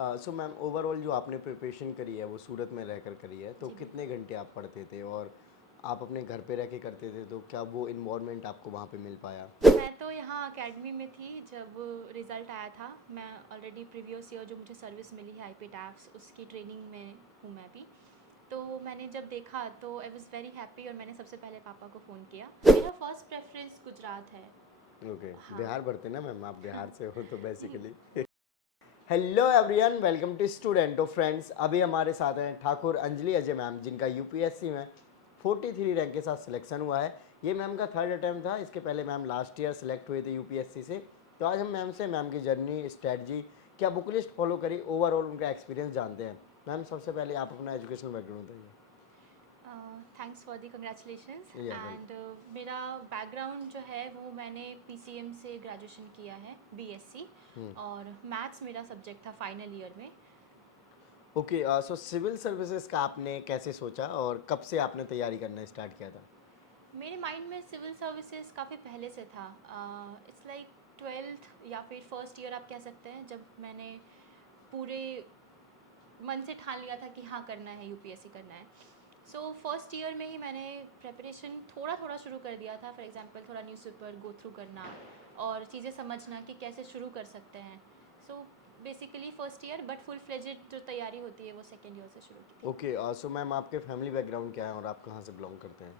So ma'am overall जो आपने preparation करी है वो सूरत में रहकर करी है, तो जी। कितने घंटे आप पढ़ते थे और आप अपने घर पे रह के करते थे, तो क्या वो इन्वायरमेंट आपको वहाँ पे मिल पाया? मैं तो यहाँ अकेडमी में थी जब रिज़ल्ट आया था। मैं ऑलरेडी प्रीवियस ईयर जो मुझे सर्विस मिली है आईपी टैप्स उसकी ट्रेनिंग में हूँ मैं भी। तो मैंने जब देखा तो आई वाज़ वेरी हैप्पी और मैंने सबसे पहले पापा को फ़ोन किया। मेरा फर्स्ट प्रेफरेंस गुजरात है। ओके, हाँ। बिहार भरते ना मैम, आप बिहार से हो तो जी। Basically. Hello everyone, welcome to student of friends. अभी हमारे साथ हैं ठाकुर अंजलि अजय मैम, जिनका यूपीएससी में 43 रैंक के साथ सिलेक्शन हुआ है। ये मैम का थर्ड अटैम्प्ट था, इसके पहले मैम लास्ट ईयर सेलेक्ट हुए थे यूपीएससी से। तो आज हम मैम से मैम की जर्नी, स्ट्रेटजी, क्या बुक लिस्ट फॉलो करी, ओवरऑल उनका एक्सपीरियंस जानते हैं। मैम सबसे पहले आप अपना एजुकेशनल बैकग्राउंड बताइए। थैंक्स फॉर दी कंग्रेचुलेशंस या एंड मेरा बैकग्राउंड जो है वो मैंने पीसीएम से ग्रेजुएशन किया है बीएससी वेल। और मैथ्स मेरा सब्जेक्ट था फाइनल ईयर में। ओके, सो सिविल सर्विसेज का आपने कैसे सोचा और कब से आपने तैयारी करना स्टार्ट किया था? मेरे माइंड में सिविल सर्विसेज काफ़ी पहले से था। इट्स लाइक ट्वेल्थ या फिर फर्स्ट ईयर आप कह सकते हैं, जब मैंने पूरे मन से ठान लिया था कि हाँ करना है, यूपीएससी करना है। सो फर्स्ट ईयर में ही मैंने प्रेपरेशन थोड़ा थोड़ा शुरू कर दिया था। फॉर एग्जांपल थोड़ा न्यूज़पेपर गो थ्रू करना और चीज़ें समझना कि कैसे शुरू कर सकते हैं। So basically first year, but full fledged जो तैयारी होती है वो सेकेंड ईयर से शुरू की थी। ओके, सो मैम आपके फैमिली बैकग्राउंड क्या है और आप कहाँ से बिलोंग करते हैं?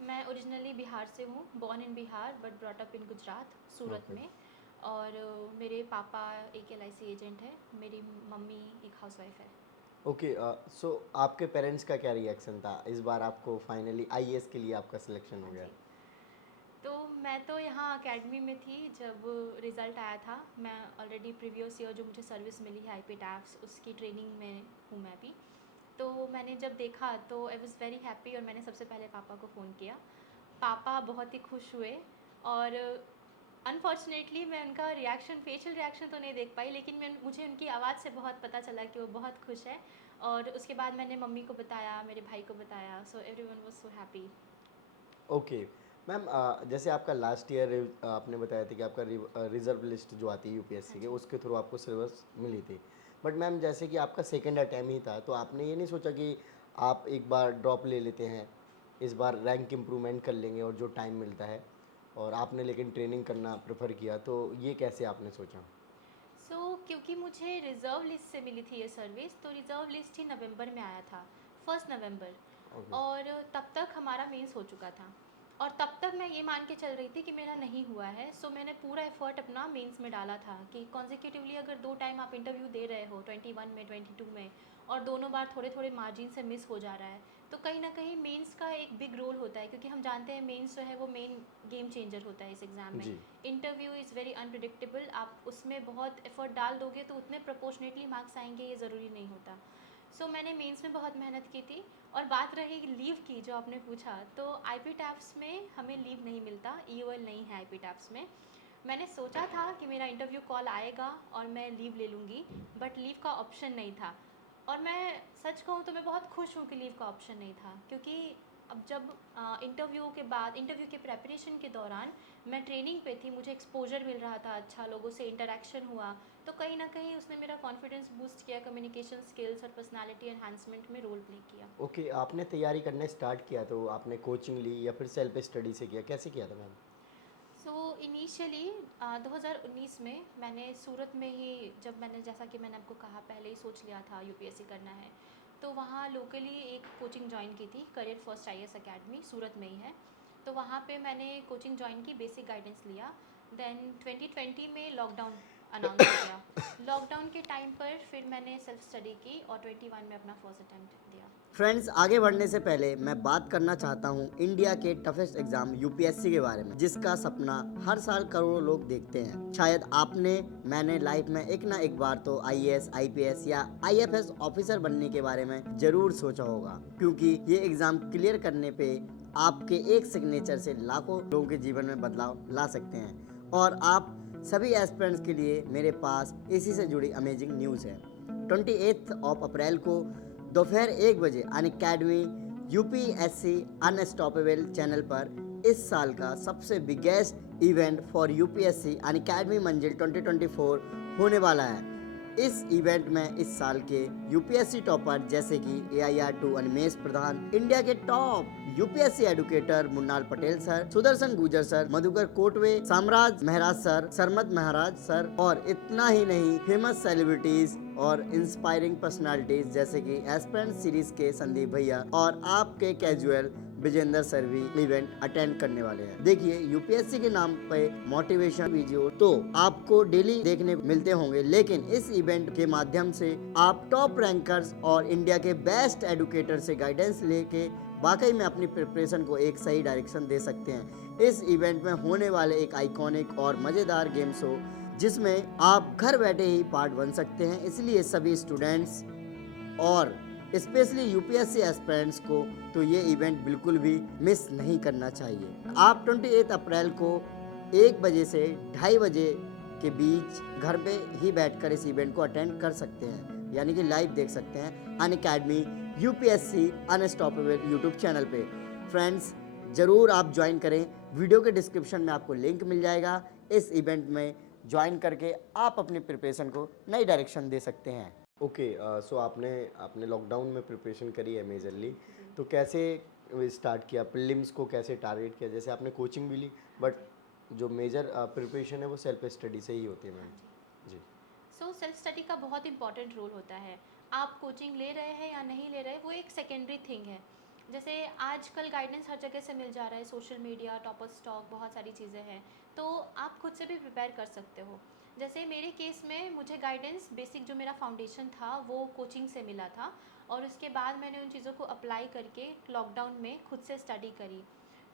मैं ओरिजिनली बिहार से हूँ, born in Bihar but brought up in Gujarat, Surat okay. में। और मेरे पापा एक एलआईसी एजेंट है, मेरी मम्मी एक हाउसवाइफ है। ओके, सो आपके पेरेंट्स का क्या रिएक्शन था इस बार आपको फाइनली आईएएस के लिए आपका सिलेक्शन हो हाँ गया? जी। तो मैं तो यहाँ अकेडमी में थी जब रिज़ल्ट आया था। मैं ऑलरेडी प्रीवियस ईयर जो मुझे सर्विस मिली है आईपी टैप्स उसकी ट्रेनिंग में हूँ मैं भी। तो मैंने जब देखा तो आई वाज़ वेरी हैप्पी और मैंने सबसे पहले पापा को फ़ोन किया। पापा बहुत ही खुश हुए और अनफॉर्चुनेटली मैं उनका रिएक्शन, फेशियल रिएक्शन तो नहीं देख पाई, लेकिन मुझे उनकी आवाज़ से बहुत पता चला कि वो बहुत खुश है। और उसके बाद मैंने मम्मी को बताया, मेरे भाई को बताया, so everyone was so happy. Okay ma'am, जैसे आपका लास्ट ईयर आपने बताया था कि आपका रिजर्व लिस्ट जो आती है हाँ यूपीएससी के, जी। उसके थ्रू आपको सिलेबस मिली थी। बट मैम जैसे कि आपका सेकेंड अटैम्प्ट ही था, तो आपने ये नहीं सोचा कि आप एक बार ड्रॉप ले लेते हैं, इस बार रैंक इम्प्रूवमेंट कर लेंगे और जो टाइम मिलता है, और आपने लेकिन ट्रेनिंग करना प्रेफर किया, तो ये कैसे आपने सोचा? क्योंकि मुझे रिज़र्व लिस्ट से मिली थी ये सर्विस, तो रिज़र्व लिस्ट ही नवंबर में आया था, 1 नवंबर। ओके। और तब तक हमारा मेंस हो चुका था और तब तक मैं ये मान के चल रही थी कि मेरा नहीं हुआ है। सो मैंने पूरा एफर्ट अपना मेंस में डाला था कि कॉन्जिक्यूटिवली अगर 2 टाइम आप इंटरव्यू दे रहे हो, 21 में, 22 में, और दोनों बार थोड़े थोड़े मार्जिन से मिस हो जा रहा है, तो कहीं ना कहीं मेंस का एक बिग रोल होता है, क्योंकि हम जानते हैं मेंस जो है वो मेन गेम चेंजर होता है इस एग्ज़ाम में। जी। इंटरव्यू इज़ वेरी अनप्रडिक्टेबल, आप उसमें बहुत एफर्ट डाल दोगे तो उतने प्रोपोर्शनेटली मार्क्स आएंगे, ये ज़रूरी नहीं होता। सो मैंने मेंस में बहुत मेहनत की थी। और बात रही लीव की जो आपने पूछा, तो आईपी टैप्स में हमें लीव नहीं मिलता, ईओएल नहीं है आईपी टैप्स में। मैंने सोचा था कि मेरा इंटरव्यू कॉल आएगा और मैं लीव ले लूँगी, बट लीव का ऑप्शन नहीं था। और मैं सच कहूँ तो मैं बहुत खुश हूँ कि लीव का ऑप्शन नहीं था, क्योंकि अब जब इंटरव्यू के बाद, इंटरव्यू के प्रेपरेशन के दौरान मैं ट्रेनिंग पे थी, मुझे एक्सपोजर मिल रहा था, अच्छा लोगों से इंटरेक्शन हुआ, तो कहीं ना कहीं उसने मेरा कॉन्फिडेंस बूस्ट किया, कम्युनिकेशन स्किल्स और पर्सनालिटी एनहांसमेंट में रोल प्ले किया। ओके, आपने तैयारी करना स्टार्ट किया तो आपने कोचिंग ली या फिर सेल्फ स्टडी से किया, कैसे किया था मैम? सो इनिशियली 2019 में मैंने सूरत में ही, जब मैंने, जैसा कि मैंने आपको कहा, पहले ही सोच लिया था यूपीएससी करना है, तो वहाँ लोकली एक कोचिंग ज्वाइन की थी, करियर फर्स्ट आईएएस एकेडमी सूरत में ही है। तो वहाँ पे मैंने कोचिंग ज्वाइन की, बेसिक गाइडेंस लिया। देन 2020 में लॉकडाउन अनाउंस हो गया। लॉकडाउन के टाइम पर फिर मैंने सेल्फ स्टडी की और 21 में अपना फर्स्ट अटैम्प्ट दिया। फ्रेंड्स, आगे बढ़ने से पहले मैं बात करना चाहता हूँ इंडिया के टफेस्ट एग्जाम यूपीएससी के बारे में, जिसका सपना हर साल करोड़ों लोग देखते हैं। शायद आपने, मैंने लाइफ में एक ना एक बार तो आईएएस, आईपीएस या आईएफएस ऑफिसर बनने के बारे में जरूर सोचा होगा, क्योंकि ये एग्जाम क्लियर करने पे आपके एक सिग्नेचर से लाखों लोगों के जीवन में बदलाव ला सकते हैं। और आप सभी एस्पिरेंट्स के लिए मेरे पास इसी से जुड़ी अमेजिंग न्यूज़ है। 28 अप्रैल को दोपहर 1 बजे अनअकैडमी यूपीएससी अनस्टॉपेबल चैनल पर इस साल का सबसे biggest event for UPSC Unacademy मंजिल 2024 होने वाला है। इस इवेंट में इस साल के यूपीएससी टॉपर जैसे कि AIR 2 अनिमेश प्रधान, इंडिया के top UPSC educator Munnal Patel sir, Sudarshan Gujar sir, Madhukar Kotwe, Samraj Maharaj sir, Sarmat Maharaj sir और इतना ही नहीं फेमस सेलिब्रिटीज और इंस्पायरिंग पर्सनालिटीज जैसे कि एस्पेरेंट सीरीज के संदीप भैया और आपके कैजुअल विजेंद्र सर भी इवेंट अटेंड करने वाले हैं। देखिए यूपीएससी के नाम पे मोटिवेशन वीडियो तो आपको डेली देखने को मिलते होंगे, लेकिन इस इवेंट के माध्यम से आप टॉप रैंकर्स और इंडिया के बेस्ट एडुकेटर से गाइडेंस लेके वाकई में अपनी प्रिपरेशन को एक सही डायरेक्शन दे सकते हैं। इस इवेंट में होने वाले एक आइकॉनिक और मज़ेदार गेम शो जिसमें आप घर बैठे ही पार्ट बन सकते हैं, इसलिए सभी स्टूडेंट्स और स्पेशली यूपीएससी एस्पिरेंट्स को तो ये इवेंट बिल्कुल भी मिस नहीं करना चाहिए। आप 28 अप्रैल को 1 बजे से 2:30 बजे के बीच घर पे ही बैठकर इस इवेंट को अटेंड कर सकते हैं, यानी कि लाइव देख सकते हैं Unacademy UPSC unstoppable YouTube channel पे। फ्रेंड्स ज़रूर आप ज्वाइन करें, वीडियो के डिस्क्रिप्शन में आपको लिंक मिल जाएगा। इस इवेंट में ज्वाइन करके आप अपनी प्रिपरेशन को नई डायरेक्शन दे सकते हैं। ओके, सो आपने आपने लॉकडाउन में प्रिपरेशन करी है मेजरली, तो कैसे स्टार्ट किया, प्रीलिम्स को कैसे टारगेट किया? जैसे आपने कोचिंग भी ली, बट जो मेजर प्रिपरेशन है वो सेल्फ स्टडी से ही होती है मैम जी। सो सेल्फ स्टडी का बहुत इंपॉर्टेंट रोल होता है। आप कोचिंग ले रहे हैं या नहीं ले रहे, वो एक सेकेंडरी थिंग है। जैसे आजकल गाइडेंस हर जगह से मिल जा रहा है, सोशल मीडिया, टॉपर स्टॉक, बहुत सारी चीज़ें हैं, तो आप खुद से भी प्रिपेयर कर सकते हो। जैसे मेरे केस में मुझे गाइडेंस बेसिक जो मेरा फाउंडेशन था वो कोचिंग से मिला था, और उसके बाद मैंने उन चीज़ों को अप्लाई करके लॉकडाउन में खुद से स्टडी करी।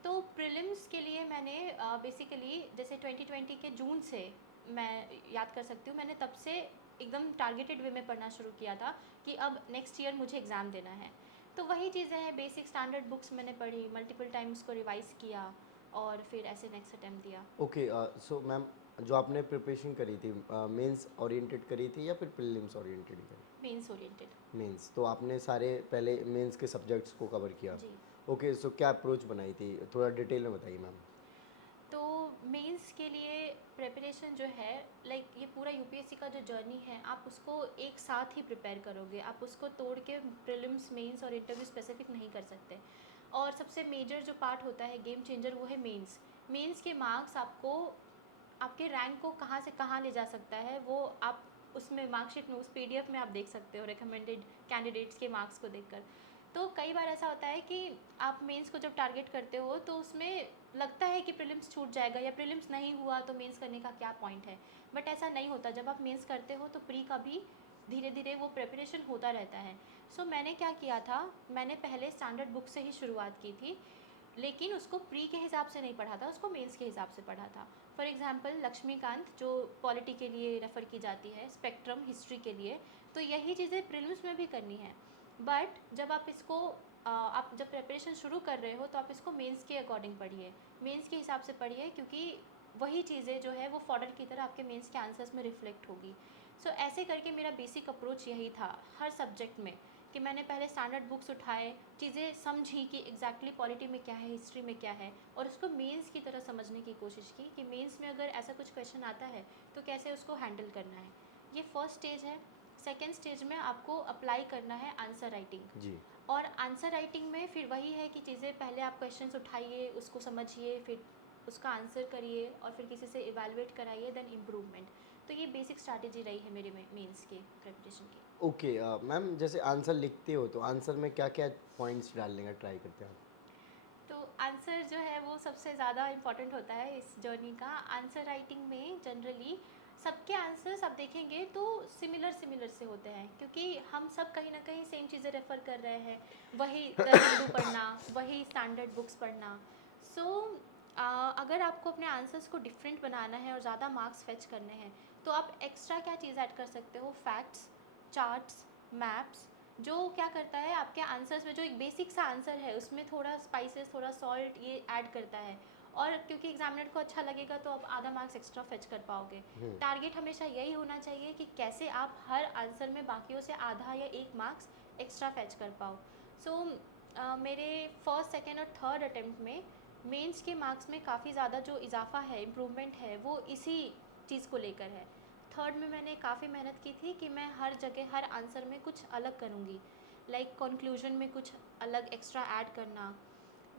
तो प्रीलिम्स के लिए मैंने बेसिकली जैसे 2020 के जून से मैं याद कर सकती हूँ, मैंने तब से एकदम टारगेटेड वे में पढ़ना शुरू किया था कि अब नेक्स्ट ईयर मुझे एग्ज़ाम देना है। तो वही चीज़ें हैं, बेसिक स्टैंडर्ड बुक्स मैंने पढ़ी, मल्टीपल टाइम उसको रिवाइज़ किया और फिर ऐसे नेक्स्ट अटेम्प्ट दिया। ओके, सो मैम जो आपने प्रिपरेशन करी थी, मेंस ओरिएंटेड करी थी या फिर प्रीलिम्स ओरिएंटेड करी? Mains oriented. मेंस, तो आपने सारे पहले मेंस के सब्जेक्ट्स को कवर किया। जी। ओके, सो क्या अप्रोच बनाई थी, थोड़ा डिटेल में बताइए मैम। तो मेंस के लिए प्रिपरेशन जो है, लाइक ये पूरा यूपीएससी का जो जर्नी है, आप उसको एक साथ ही प्रिपेयर करोगे, आप उसको तोड़ के प्रीलिम्स, मेंस और इंटरव्यू स्पेसिफिक नहीं कर सकते। और सबसे मेजर जो पार्ट होता है, गेम चेंजर, वो है मेंस। मेंस के मार्क्स आपको आपके रैंक को कहाँ से कहाँ ले जा सकता है, वो आप उसमें मार्कशीट में, उस पीडीएफ में आप देख सकते हो, रिकमेंडेड कैंडिडेट्स के मार्क्स को देखकर। तो कई बार ऐसा होता है कि आप मेंस को जब टारगेट करते हो तो उसमें लगता है कि प्रीलिम्स छूट जाएगा, या प्रीलिम्स नहीं हुआ तो मेंस करने का क्या पॉइंट है। बट ऐसा नहीं होता, जब आप मेंस करते हो तो प्री का भी धीरे धीरे वो प्रिपरेशन होता रहता है। सो मैंने क्या किया था, मैंने पहले स्टैंडर्ड बुक से ही शुरुआत की थी, लेकिन उसको प्री के हिसाब से नहीं पढ़ा था, उसको मेंस के हिसाब से पढ़ा था। फॉर एग्जांपल लक्ष्मीकांत जो पॉलिटी के लिए रेफ़र की जाती है, स्पेक्ट्रम हिस्ट्री के लिए, तो यही चीज़ें प्रीलिम्स में भी करनी है। बट जब आप इसको आप जब प्रिपरेशन शुरू कर रहे हो तो आप इसको मेंस के अकॉर्डिंग पढ़िए, मेंस के हिसाब से पढ़िए, क्योंकि वही चीज़ें जो है वो फॉर्डर की तरह आपके मेंस के आंसर्स में रिफ्लेक्ट होगी। सो ऐसे करके मेरा बेसिक अप्रोच यही था हर सब्जेक्ट में, कि मैंने पहले स्टैंडर्ड बुक्स उठाए, चीज़ें समझी कि एग्जैक्टली पॉलिटी में क्या है, हिस्ट्री में क्या है, और उसको मेंस की तरह समझने की कोशिश की कि मेंस में अगर ऐसा कुछ क्वेश्चन आता है तो कैसे उसको हैंडल करना है। ये फर्स्ट स्टेज है। सेकेंड स्टेज में आपको अप्लाई करना है आंसर राइटिंग। जी। और आंसर राइटिंग में फिर वही है कि चीज़ें पहले आप क्वेश्चंस उठाइए, उसको समझिए, फिर उसका आंसर करिए और फिर किसी से इवैल्यूएट कराइए, देन इम्प्रूवमेंट। तो ये बेसिक स्ट्रैटेजी रही है मेरे मेंस के प्रिपरेशन की। ओके मैम, जैसे आंसर लिखते हो तो आंसर में क्या क्या पॉइंट्स डालने का ट्राई करते हैं आप? तो आंसर जो है वो सबसे ज़्यादा इम्पॉर्टेंट होता है इस जर्नी का। आंसर राइटिंग में जनरली सबके आंसर्स आप देखेंगे तो सिमिलर से होते हैं, क्योंकि हम सब कहीं ना कहीं सेम चीज़ें रेफ़र कर रहे हैं, वही द हिंदू पढ़ना, वही स्टैंडर्ड बुक्स पढ़ना। सो अगर आपको अपने आंसर्स को डिफरेंट बनाना है और ज़्यादा मार्क्स फेच करने हैं, तो आप एक्स्ट्रा क्या चीज़ ऐड कर सकते हो, फैक्ट्स, चार्ट्स, मैप्स, जो क्या करता है आपके आंसर्स में जो एक बेसिक सा आंसर है उसमें थोड़ा स्पाइसेस, थोड़ा सॉल्ट ये ऐड करता है। और क्योंकि एग्जामिनर को अच्छा लगेगा तो आप आधा मार्क्स एक्स्ट्रा फेच कर पाओगे। टारगेट हमेशा यही होना चाहिए कि कैसे आप हर आंसर में बाकियों से आधा या 1 मार्क्स एक्स्ट्रा फेच कर पाओ। सो मेरे फर्स्ट, सेकेंड और थर्ड अटेम्प्ट में मेंस के मार्क्स में काफ़ी ज़्यादा जो इजाफा है, इम्प्रूवमेंट है, वो इसी चीज़ को लेकर है। थर्ड में मैंने काफ़ी मेहनत की थी कि मैं हर जगह हर आंसर में कुछ अलग करूँगी, लाइक कंक्लूजन में कुछ अलग एक्स्ट्रा ऐड करना।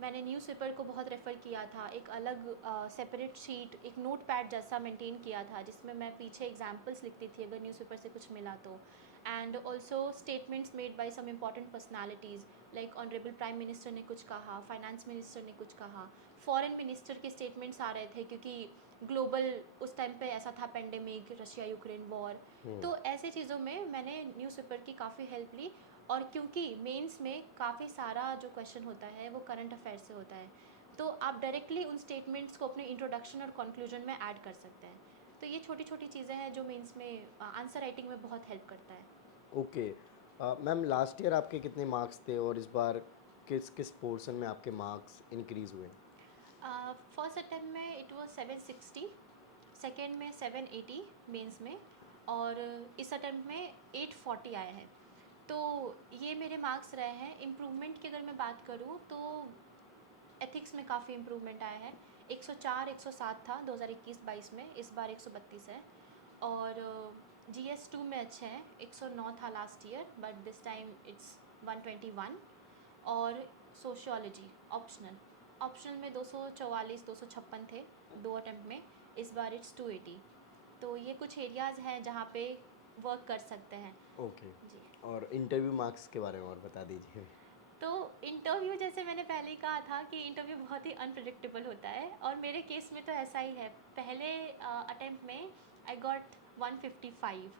मैंने न्यूज़पेपर को बहुत रेफ़र किया था, एक अलग सेपरेट शीट, एक नोट पैड जैसा मेंटेन किया था जिसमें मैं पीछे एग्जांपल्स लिखती थी अगर न्यूज़पेपर से कुछ मिला तो। And also statements made by some important personalities, like honourable prime minister ने कुछ कहा, फाइनेंस मिनिस्टर ने कुछ कहा, फॉरेन मिनिस्टर के स्टेटमेंट्स आ रहे थे क्योंकि ग्लोबल उस टाइम पे ऐसा था, पेंडेमिक, रशिया यूक्रेन वॉर। तो ऐसे चीज़ों में मैंने न्यूज़पेपर की काफ़ी हेल्प ली। और क्योंकि मेंस में काफ़ी सारा जो क्वेश्चन होता है वो करंट अफेयर से होता है, तो आप डायरेक्टली उन स्टेटमेंट्स को अपने इंट्रोडक्शन और कंक्लूजन में ऐड कर सकते हैं। तो ये छोटी छोटी चीज़ें हैं जो मेंस में आंसर राइटिंग में बहुत हेल्प करता है। ओके। मैम, लास्ट ईयर आपके कितने मार्क्स थे और इस बार किस किस पोर्शन में आपके मार्क्स इंक्रीज हुए? फर्स्ट अटेम्प्ट में इट वाज 760, सेकेंड में 780 मेंस में, और इस अटेम्प्ट में 840 आए हैं। तो ये मेरे मार्क्स रहे हैं। इम्प्रूवमेंट की अगर मैं बात करूँ तो एथिक्स में काफ़ी इम्प्रूवमेंट आया है। 104 107 था 2021-22 में, इस बार 132 है। और GS2 में अच्छे हैं, 109 था last year but this time it's 121। और सोशियोलॉजी ऑप्शनल, ऑप्शनल में 244 256 थे 2 अटेम्प्ट में, इस बार इट्स 280। तो ये कुछ एरियाज़ हैं जहाँ पे वर्क कर सकते हैं। ओके। जी। और इंटरव्यू मार्क्स के बारे में और बता दीजिए। तो इंटरव्यू, जैसे मैंने पहले ही कहा था कि इंटरव्यू बहुत ही अनप्रिडिक्टेबल होता है, और मेरे केस में तो ऐसा ही है। पहले अटेम्प्ट में आई गॉट 155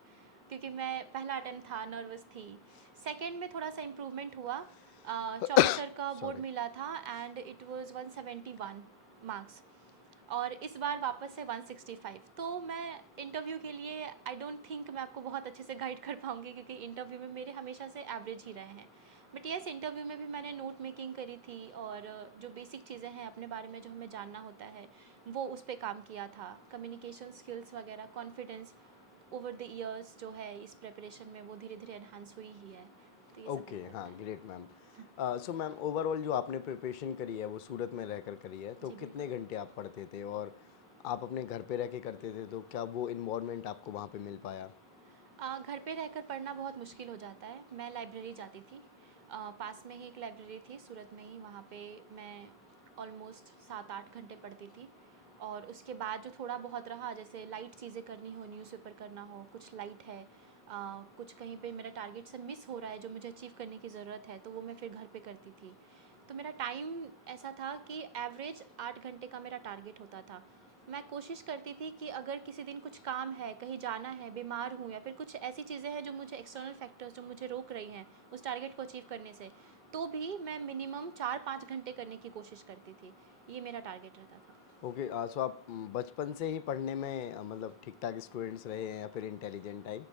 क्योंकि मैं पहला अटेम्प्ट था, नर्वस थी। सेकंड में थोड़ा सा इम्प्रूवमेंट हुआ, चौबीसर का बोर्ड सॉरी। मिला था एंड इट वाज 171 मार्क्स। और इस बार वापस से 165। तो मैं इंटरव्यू के लिए आई डोंट थिंक मैं आपको बहुत अच्छे से गाइड कर पाऊँगी क्योंकि इंटरव्यू में मेरे हमेशा से एवरेज ही रहे हैं। बट येस, इंटरव्यू में भी मैंने नोट मेकिंग करी थी, और जो बेसिक चीज़ें हैं अपने बारे में जो हमें जानना होता है वो उस पर काम किया था। कम्युनिकेशन स्किल्स वगैरह, कॉन्फिडेंस ओवर द ईयर्स जो है इस प्रिपरेशन में वो धीरे धीरे एनहांस हुई ही है। तो ये सब ओके, है। हाँ, great ma'am. So ma'am, overall जो आपने प्रिपरेशन करी है वो सूरत में रहकर करी है, तो जी कितने बिल्कुल। घंटे आप पढ़ते थे और आप अपने घर पे रह के करते थे, तो क्या वो इन्वायरमेंट आपको वहाँ पे मिल पाया? घर पे रहकर पढ़ना बहुत मुश्किल हो जाता है। मैं लाइब्रेरी जाती थी, पास में ही एक लाइब्रेरी थी सूरत में ही, वहाँ पे मैं ऑलमोस्ट 7-8 घंटे पढ़ती थी। और उसके बाद जो थोड़ा बहुत रहा, जैसे लाइट चीज़ें करनी हो, न्यूज़पेपर करना हो, कुछ लाइट है, कुछ कहीं पे मेरा टारगेट से मिस हो रहा है जो मुझे अचीव करने की ज़रूरत है, तो वो मैं फिर घर पे करती थी। तो मेरा टाइम ऐसा था कि एवरेज 8 घंटे का मेरा टारगेट होता था। मैं कोशिश करती थी कि अगर किसी दिन कुछ काम है, कहीं जाना है, बीमार हूँ, या फिर कुछ ऐसी चीज़ें हैं जो मुझे, एक्सटर्नल फैक्टर्स जो मुझे रोक रही हैं उस टारगेट को अचीव करने से, तो भी मैं मिनिमम 4-5 घंटे करने की कोशिश करती थी। ये मेरा टारगेट रहता था। ओके। सो आप बचपन से ही पढ़ने में मतलब ठीक ठाक स्टूडेंट्स रहे हैं या फिर इंटेलिजेंट टाइप?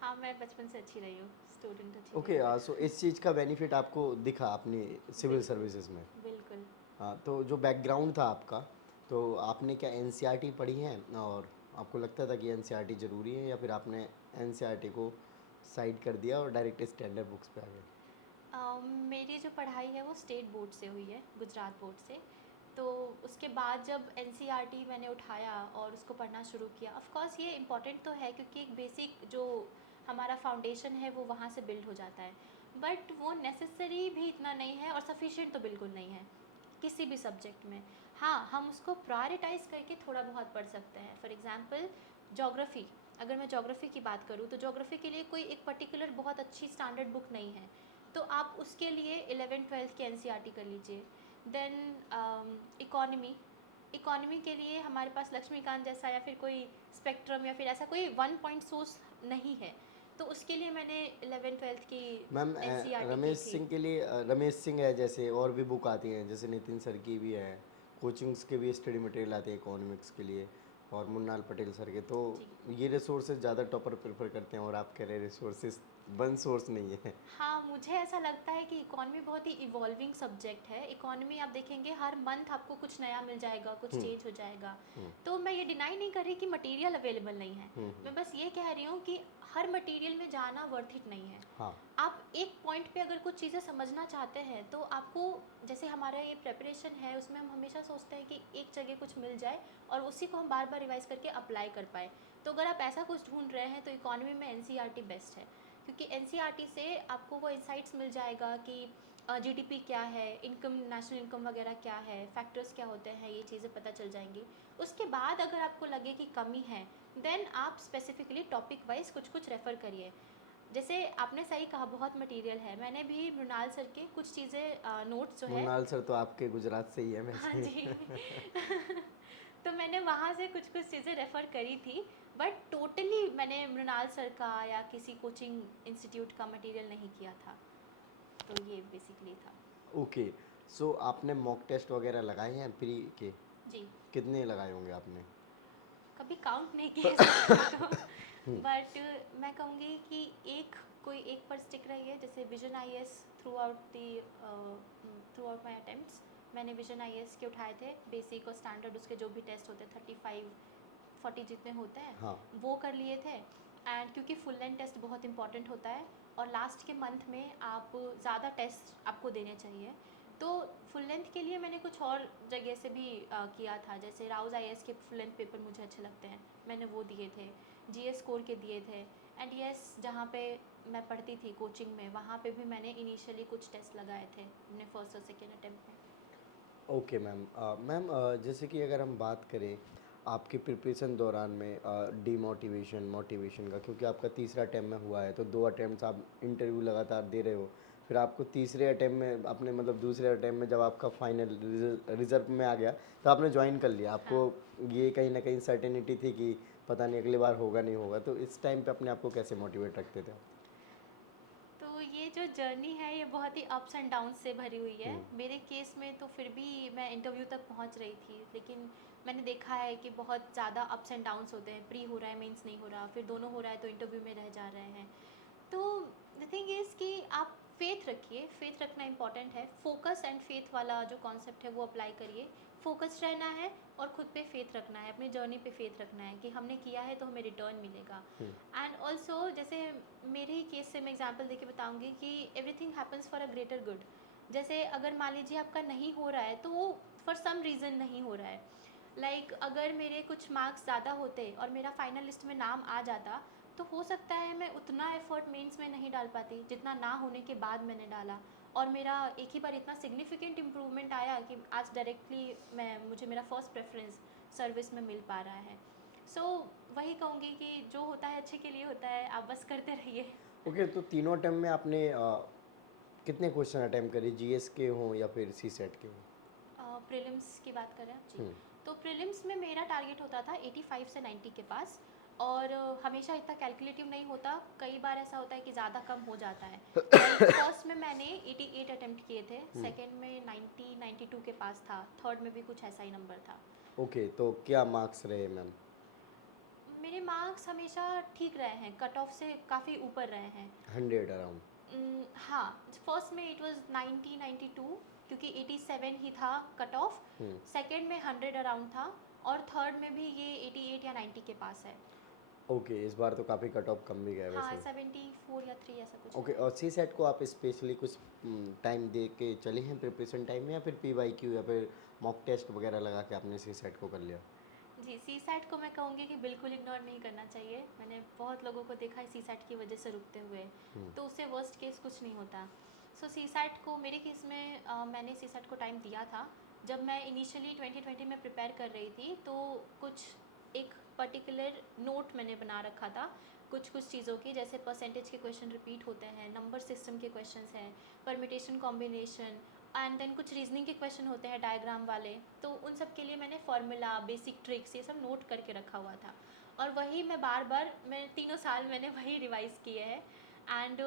हाँ, मैं बचपन से अच्छी रही हूँ, स्टूडेंट अच्छी ओके। रही हूँ। सो इस चीज़ का बेनिफिट आपको दिखा अपनी सिविल बिल्कुल, सर्विसेज में? बिल्कुल। हाँ, तो जो बैकग्राउंड था आपका, तो आपने क्या एनसीईआरटी पढ़ी है और आपको लगता था कि एनसीईआरटी ज़रूरी है, या फिर आपने एनसीईआरटी को साइड कर दिया और डायरेक्ट स्टैंडर्ड बुक्स पे आ गए? मेरी जो पढ़ाई है वो स्टेट बोर्ड से हुई है, गुजरात बोर्ड से। तो उसके बाद जब एनसीईआरटी मैंने उठाया और उसको पढ़ना शुरू किया, ऑफ कोर्स ये इम्पॉर्टेंट तो है क्योंकि एक बेसिक जो हमारा फाउंडेशन है वो वहाँ से बिल्ड हो जाता है। बट वो नेसेसरी भी इतना नहीं है और सफिशिएंट तो बिल्कुल नहीं है किसी भी सब्जेक्ट में। हाँ, हम उसको प्रायोरिटाइज़ करके थोड़ा बहुत पढ़ सकते हैं। फॉर एग्ज़ाम्पल जोग्राफ़ी, अगर मैं जोग्राफ़ी की बात करूँ तो जोग्राफ़ी के लिए कोई एक पर्टिकुलर बहुत अच्छी स्टैंडर्ड बुक नहीं है, तो आप उसके लिए 11th-12th की एनसीईआरटी कर लीजिए। देन इकोनॉमी, इकोनॉमी के लिए हमारे पास लक्ष्मीकांत जैसा या फिर कोई स्पेक्ट्रम या फिर ऐसा कोई वन पॉइंट सोर्स नहीं है, तो उसके लिए मैंने 11th-12th की मैम, एनसीईआरटी की रमेश थी। सिंह के लिए रमेश सिंह है, जैसे और भी बुक आती हैं, जैसे नितिन सर की भी है, कोचिंग्स के भी स्टडी मटेरियल आते हैं इकोनॉमिक्स के लिए, और मुन्नाल पटेल सर के, तो जी। ये रिसोर्सेज ज़्यादा टॉपर प्रेफर करते हैं और आप कह रहे हैं रिसोर्सेज वन सोर्स नहीं है। हाँ, मुझे ऐसा लगता है कि इकोनॉमी बहुत ही इवॉल्विंग सब्जेक्ट है। इकोनॉमी आप देखेंगे हर मंथ आपको कुछ नया मिल जाएगा, कुछ हम्म। चेंज हो जाएगा। हम्म। तो मैं ये डिनाई नहीं कर रही कि मटेरियल अवेलेबल नहीं है। हम्म। मैं बस ये कह रही हूँ कि हर मटेरियल में जाना वर्थ इट नहीं है। हाँ। आप एक पॉइंट पे अगर कुछ चीज़ें समझना चाहते हैं तो आपको, जैसे हमारा ये प्रिपरेशन है उसमें हम हमेशा सोचते हैं कि एक जगह कुछ मिल जाए और उसी को हम बार बार रिवाइज करके अप्लाई कर पाए। तो अगर आप ऐसा कुछ ढूंढ रहे हैं तो इकोनॉमी में एनसीईआरटी बेस्ट है, क्योंकि एनसीईआरटी से आपको वो इंसाइट्स मिल जाएगा कि जीडीपी क्या है, इनकम, नेशनल इनकम वगैरह क्या है, फैक्टर्स क्या होते हैं, ये चीज़ें पता चल जाएंगी। उसके बाद अगर आपको लगे कि कमी है देन आप स्पेसिफिकली टॉपिक वाइज कुछ कुछ रेफ़र करिए। जैसे आपने सही कहा, बहुत मटेरियल है। मैंने भी मृणाल सर के कुछ चीज़ें नोट्स जो है, मृणाल सर तो आपके गुजरात से ही है हाँ वैसे। जी तो मैंने वहाँ से कुछ कुछ चीज़ें रेफ़र करी थी, बट टोटली मैंने मृणाल सर का या किसी कोचिंग इंस्टीट्यूट का मटेरियल नहीं किया था। तो ये बेसिकली था। ओके, सो आपने मॉक टेस्ट वगैरह लगाए हैं प्री के? जी, कितने लगाए होंगे आपने? कभी काउंट नहीं किया सच कहूँ तो, बट मैं कहूँगी कि कोई एक पर स्टिक रही है। जैसे vision IAS through out my attempts मैंने विजन आईएएस के उठाए थे, बेसिक और स्टैंडर्ड उसके जो भी टेस्ट होते हैं 35-40 जितने होते हैं हाँ। वो कर लिए थे। एंड क्योंकि फुल लेंथ टेस्ट बहुत इंपॉर्टेंट होता है और लास्ट के मंथ में आप ज़्यादा टेस्ट आपको देने चाहिए, तो फुल लेंथ के लिए मैंने कुछ और जगह से भी किया था। जैसे राउज आईएएस के फुल लेंथ पेपर मुझे अच्छे लगते हैं, मैंने वो दिए थे। जीएस स्कोर के दिए थे। एंड यस, जहाँ पे मैं पढ़ती थी कोचिंग में, वहाँ पे भी मैंने इनिशियली कुछ टेस्ट लगाए थे अपने फर्स्ट और सेकेंड अटेम्प्ट में। Okay ma'am. मैम, जैसे कि अगर हम बात करें आपके प्रिपरेशन दौरान में डीमोटिवेशन मोटिवेशन का, क्योंकि आपका तीसरा अटैम्प्ट में हुआ है तो 2 अटैम्प्ट्स आप इंटरव्यू लगातार दे रहे हो, फिर आपको तीसरे अटैम्प्ट में अपने मतलब दूसरे अटैम्प्ट में जब आपका फाइनल रिजल्ट में आ गया तो आपने ज्वाइन कर लिया। आपको हाँ। ये कहीं ना कहीं सर्टेनिटी थी कि पता नहीं अगली बार होगा नहीं होगा, तो इस टाइम पे अपने आप को कैसे मोटिवेट रखते थे? तो ये जो जर्नी है ये बहुत ही अप्स एंड डाउन से भरी हुई है। हम्म। मेरे केस में तो फिर भी मैं इंटरव्यू तक पहुंच रही थी, लेकिन मैंने देखा है कि बहुत ज़्यादा अप्स एंड डाउन्स होते हैं। प्री हो रहा है, मेंस नहीं हो रहा, फिर दोनों हो रहा है तो इंटरव्यू में रह जा रहे हैं। तो द थिंग इज़ कि आप फेथ रखिए, फेथ रखना इंपॉर्टेंट है। फोकस एंड फेथ वाला जो कॉन्सेप्ट है वो अप्लाई करिए। फोकस्ड रहना है और खुद पे फेथ रखना है, अपनी जर्नी पे फेथ रखना है कि हमने किया है तो हमें रिटर्न मिलेगा। एंड ऑल्सो जैसे मेरे ही केस से मैं एग्जांपल देके बताऊंगी कि everything happens for a greater good. जैसे अगर मान लीजिए आपका नहीं हो रहा है तो वो फॉर सम रीज़न नहीं हो रहा है। लाइक अगर मेरे कुछ मार्क्स ज़्यादा होते और मेरा फाइनल लिस्ट में नाम आ जाता तो हो सकता है मैं उतना एफर्ट मेंस में नहीं डाल पाती जितना ना होने के बाद मैंने डाला, और मेरा एक ही बार इतना सिग्निफिकेंट इम्प्रूवमेंट आया कि आज डायरेक्टली मुझे मेरा फर्स्ट प्रेफरेंस सर्विस में मिल पा रहा है। सो वही कहूँगी कि जो होता है अच्छे के लिए होता है, आप बस करते रहिए। ओके, तो तीनों अटैम्प्ट में आपने कितने क्वेश्चन अटैम्प्ट करे, जीएस के हों या फिर सी सेट के हों? प्रीलिम्स की बात करें आप जी, हम्म। तो प्रीलिम्स में मेरा टारगेट होता था 85 से 90 के पास। और हमेशा इतना कैलकुलेटिव नहीं होता, कई बार ऐसा होता है कि ज़्यादा कम हो जाता है। लाइक फर्स्ट में मैंने 88 अटेम्प्ट किए थे, सेकंड में 92 के पास था, थर्ड में भी कुछ ऐसा ही नंबर था। ओके, तो क्या मार्क्स रहे मैम? मेरे मार्क्स हमेशा ठीक रहे हैं, कट ऑफ से काफ़ी ऊपर रहे हैं। 100 अराउंड? हाँ, फर्स्ट में इट वाज 92 क्योंकि 87 ही था कट ऑफ। सेकंड में 100 अराउंड था और थर्ड में भी ये 88 या 90 के पास है। ओके, इस बार तो काफ़ी कट ऑफ कम भी गया हाँ, वैसे। 74 या 3 ऐसा कुछ ओके, है। और सी सेट को आप स्पेशली कुछ टाइम दे के चले हैं प्रिपरेशन टाइम में, या फिर पी वाई क्यू या फिर मॉक टेस्ट वगैरह लगा के आपने सी सेट को कर लिया? जी, सी सैट को मैं कहूँगी कि बिल्कुल इग्नोर नहीं करना चाहिए। मैंने बहुत लोगों को देखा है सी सैट की वजह से रुकते हुए, तो उससे वर्स्ट केस कुछ नहीं होता। सो सी सैट को, मेरे केस में मैंने सी सैट को टाइम दिया था। जब मैं इनिशियली 2020 में प्रिपेयर कर रही थी तो कुछ एक पर्टिकुलर नोट मैंने बना रखा था कुछ कुछ चीज़ों की, जैसे परसेंटेज के क्वेश्चन रिपीट होते हैं, नंबर सिस्टम के क्वेश्चंस हैं, परमिटेशन कॉम्बिनेशन, एंड देन कुछ रीजनिंग के क्वेश्चन होते हैं डायग्राम वाले। तो उन सब के लिए मैंने फार्मूला, बेसिक ट्रिक्स ये सब नोट करके रखा हुआ था, और वही मैं बार बार, मैं तीनों साल मैंने वही रिवाइज़ किए हैं। एंड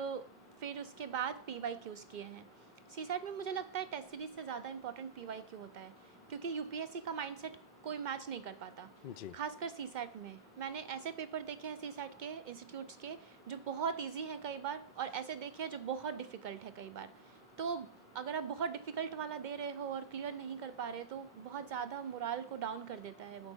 फिर उसके बाद पी वाई क्यूज़ किए हैं। सी सेट में मुझे लगता है टेस्ट सीरीज से ज़्यादा इंपॉर्टेंट पी वाई क्यू होता है, क्योंकि यूपीएससी का माइंडसेट कोई मैच नहीं कर पाता। जी। खासकर सी सेट में मैंने ऐसे पेपर देखे हैं सी सेट के इंस्टीट्यूट्स के जो बहुत इजी हैं कई बार, और ऐसे देखे हैं जो बहुत डिफ़िकल्ट है कई बार। तो अगर आप बहुत डिफ़िकल्ट वाला दे रहे हो और क्लियर नहीं कर पा रहे तो बहुत ज़्यादा मोराल को डाउन कर देता है वो।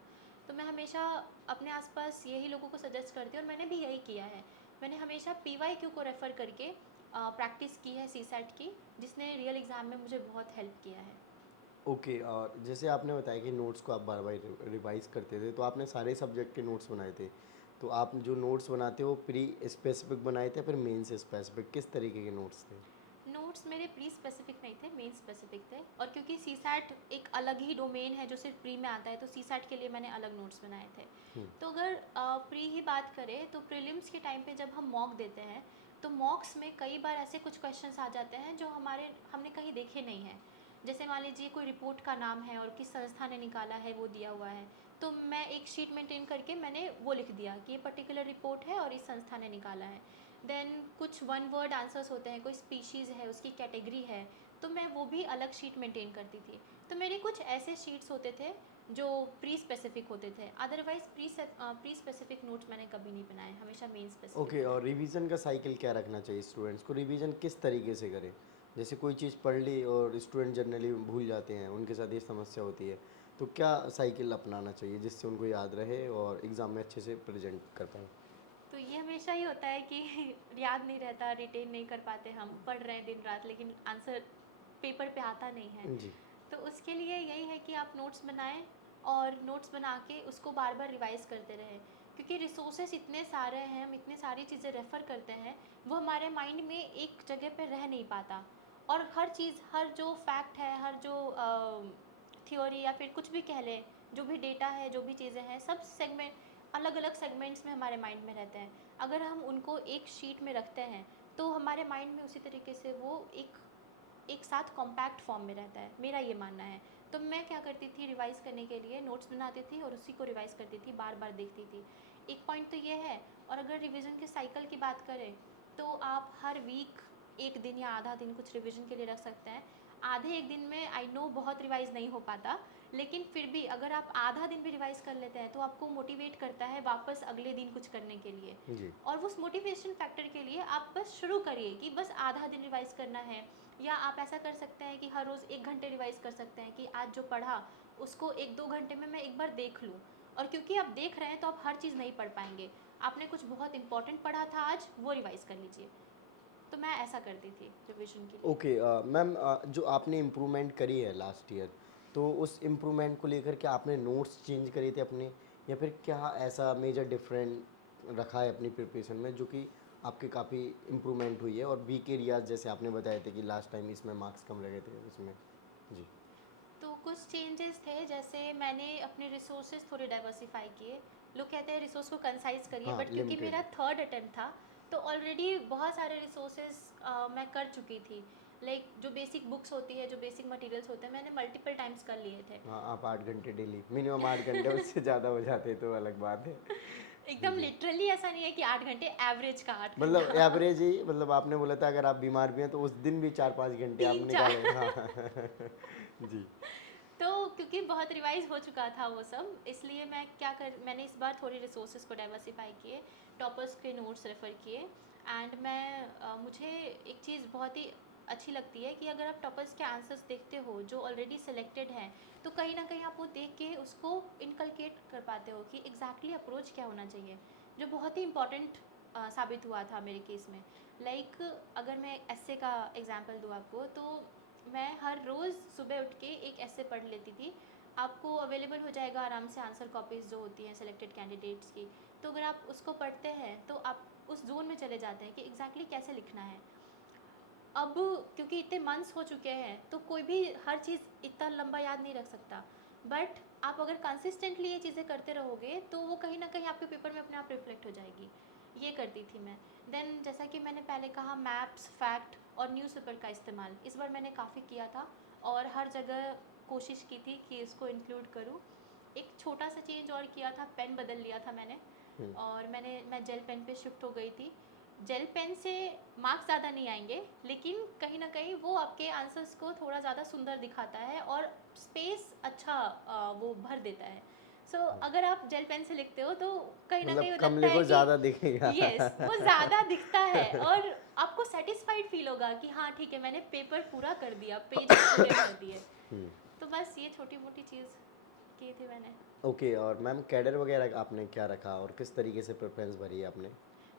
तो मैं हमेशा अपने आसपास यही लोगों को सजेस्ट करती हूँ, और मैंने भी यही किया है मैंने हमेशा PYQ को रेफ़र करके प्रैक्टिस की है CSAT की, जिसने रियल एग्ज़ाम में मुझे बहुत हेल्प किया है। ओके, और जैसे आपने बताया कि नोट्स को आप बार बार रिवाइज करते थे, तो आपने सारे सब्जेक्ट के नोट्स बनाए थे, तो आप जो नोट्स बनाते हो प्री स्पेसिफिक बनाए थे या फिर मेन से स्पेसिफिक, किस तरीके के नोट्स थे? नोट्स मेरे प्री स्पेसिफिक नहीं थे, मेन स्पेसिफिक थे, और क्योंकि CSAT एक अलग ही डोमेन है जो सिर्फ प्री में आता है, तो CSAT के लिए मैंने अलग नोट्स बनाए थे। तो अगर प्री ही बात करें तो प्रीलिम्स के टाइम पे जब हम मॉक देते हैं, तो मॉक्स में कई बार ऐसे कुछ क्वेश्चंस आ जाते हैं जो हमने कहीं देखे नहीं हैं। जैसे मान लीजिए कोई रिपोर्ट का नाम है और किस संस्था ने निकाला है वो दिया हुआ है, तो मैं एक शीट मेंटेन करके मैंने वो लिख दिया कि ये पर्टिकुलर रिपोर्ट है और इस संस्था ने निकाला है। देन कुछ वन वर्ड आंसर्स होते हैं, कोई स्पीशीज़ है, उसकी कैटेगरी है, तो मैं वो भी अलग शीट मेंटेन करती थी। तो मेरे कुछ ऐसे शीट्स होते थे जो प्री स्पेसिफिक होते थे, अदरवाइज़ प्री स्पेसिफिक नोट्स मैंने कभी नहीं बनाए, हमेशा मेन स्पेसिफिक। ओके, और रिवीजन का साइकिल क्या रखना चाहिए स्टूडेंट्स को? रिवीजन किस तरीके से करें? जैसे कोई चीज़ पढ़ ली और स्टूडेंट जनरली भूल जाते हैं, उनके साथ ये समस्या होती है, तो क्या साइकिल अपनाना चाहिए जिससे उनको याद रहे और एग्ज़ाम में अच्छे से प्रेजेंट कर पाएँ? तो ये हमेशा ही होता है कि याद नहीं रहता, रिटेन नहीं कर पाते, हम पढ़ रहे हैं दिन रात लेकिन आंसर पेपर पे आता नहीं है। जी। तो उसके लिए यही है कि आप नोट्स बनाएं और नोट्स बना के उसको बार बार रिवाइज करते रहें, क्योंकि रिसोर्सेस इतने सारे हैं, हम इतने सारी चीज़ें रेफ़र करते हैं, वो हमारे माइंड में एक जगह पे रह नहीं पाता। और हर चीज़, हर जो फैक्ट है, हर जो थ्योरी या फिर कुछ भी कह लें, जो भी डेटा है, जो भी चीज़ें हैं, सब सेगमेंट अलग अलग सेगमेंट्स में हमारे माइंड में रहते हैं। अगर हम उनको एक शीट में रखते हैं तो हमारे माइंड में उसी तरीके से वो एक साथ कॉम्पैक्ट फॉर्म में रहता है, मेरा ये मानना है। तो मैं क्या करती थी, रिवाइज़ करने के लिए नोट्स बनाती थी और उसी को रिवाइज़ करती थी, बार बार देखती थी। एक पॉइंट तो ये है। और अगर रिवीजन के साइकिल की बात करें तो आप हर वीक एक दिन या आधा दिन कुछ रिवीजन के लिए रख सकते हैं। आधे एक दिन में आई नो बहुत रिवाइज़ नहीं हो पाता, लेकिन फिर भी अगर आप आधा दिन भी रिवाइज़ कर लेते हैं तो आपको मोटिवेट करता है वापस अगले दिन कुछ करने के लिए। जी। और उस मोटिवेशन फैक्टर के लिए आप बस शुरू करिए कि बस आधा दिन रिवाइज़ करना है, या आप ऐसा कर सकते हैं कि हर रोज़ 1 घंटे रिवाइज़ कर सकते हैं कि आज जो पढ़ा उसको 1-2 घंटे में मैं एक बार देख लूँ। और क्योंकि आप देख रहे हैं तो आप हर चीज़ नहीं पढ़ पाएंगे। आपने कुछ बहुत इंपॉर्टेंट पढ़ा था आज, वो रिवाइज़ कर लीजिए। तो मैं ऐसा करती थी रिविज़न के लिए। ओके, मैम, जो आपने इम्प्रूवमेंट करी है लास्ट ईयर, तो उस इम्प्रूवमेंट को लेकर के आपने नोट्स चेंज करे थे अपने, या फिर क्या ऐसा मेजर डिफरेंट रखा है अपनी प्रिपरेशन में जो कि आपके काफ़ी इम्प्रूवमेंट हुई है? और वीक एरियाज जैसे आपने बताए थे कि लास्ट टाइम इसमें मार्क्स कम रह गए थे उसमें। जी। तो कुछ चेंजेस थे, जैसे मैंने अपने रिसोर्सेज थोड़े डाइवर्सिफाई किए। लोग कहते हैं रिसोर्स को कंसाइज करिए, हाँ, बट क्योंकि लिमिटेड। मेरा थर्ड अटेम्प्ट था तो ऑलरेडी बहुत सारे रिसोर्सेज मैं कर चुकी थी। लाइक जो बेसिक बुक्स होती है, जो बेसिक मटेरियल्स होते हैं, मैंने मल्टीपल टाइम्स कर लिए थे। हाँ, आप 8 घंटे डेली, मिनिमम 8 घंटे, उससे ज़्यादा हो जाते तो अलग बात है। एकदम जी। लिटरली ऐसा नहीं है कि 8 घंटे, एवरेज का 8 घंटा। मतलब एवरेज ही, मतलब आपने बोला था अगर आप बीमार भी हैं तो उस दिन भी 4-5 घंटे आप तीन निकाले। चार हाँ। जी। तो क्योंकि बहुत रिवाइज हो चुका था वो सब, इसलिए मैंने इस बार थोड़ी रिसोर्सेज को डाइवर्सिफाई किए, टॉपर्स के नोट्स रेफ़र किए। एंड मुझे एक चीज़ बहुत ही अच्छी लगती है कि अगर आप टॉपर्स के आंसर्स देखते हो जो ऑलरेडी सिलेक्टेड हैं, तो कहीं ना कहीं आप वो देख के उसको इनकलकेट कर पाते हो कि एग्जैक्टली अप्रोच क्या होना चाहिए, जो बहुत ही इंपॉर्टेंट साबित हुआ था मेरे केस में। लाइक अगर मैं एस्से का एग्जांपल दूँ आपको, तो मैं हर रोज़ सुबह उठ के एक ऐसे पढ़ लेती थी। आपको अवेलेबल हो जाएगा आराम से आंसर कॉपीज़ जो होती हैं सिलेक्टेड कैंडिडेट्स की। तो अगर आप उसको पढ़ते हैं तो आप उस जोन में चले जाते हैं कि एग्जैक्टली कैसे लिखना है। अब क्योंकि इतने मंथ्स हो चुके हैं तो कोई भी हर चीज़ इतना लंबा याद नहीं रख सकता, बट आप अगर कंसिस्टेंटली ये चीज़ें करते रहोगे तो वो कहीं ना कहीं आपके पेपर में अपने आप रिफ्लेक्ट हो जाएगी। ये करती थी मैं। देन जैसा कि मैंने पहले कहा, मैप्स, फैक्ट और न्यूज़पेपर का इस्तेमाल इस बार मैंने काफ़ी किया था और हर जगह कोशिश की थी कि इसको इंक्लूड करूँ। एक छोटा सा चेंज और किया था, पेन बदल लिया था मैंने। हम्म। और मैं जेल पेन पे शिफ्ट हो गई थी। जेल पेन से मार्क्स ज़्यादा नहीं आएंगे, लेकिन कहीं ना कहीं वो आपके आंसर्स को थोड़ा ज़्यादा सुंदर दिखाता है और स्पेस अच्छा वो भर देता है। सो अगर आप जेल पेन से लिखते हो तो कहीं ना कहीं मतलब वो कम लगता है लिखो कि ज़्यादा दिखेगा। यस, वो ज़्यादा दिखता है और आपको सेटिस्फाइड फील होगा कि हाँ ठीक है, मैंने पेपर पूरा कर दिया, पेजेस पूरे भर दिए। हम्म। तो बस ये छोटी मोटी चीज़ की थी मैंने। ओके, और मैम कैडर वगैरह आपने क्या रखा और किस तरीके से प्रेफरेंस भरी है आपने?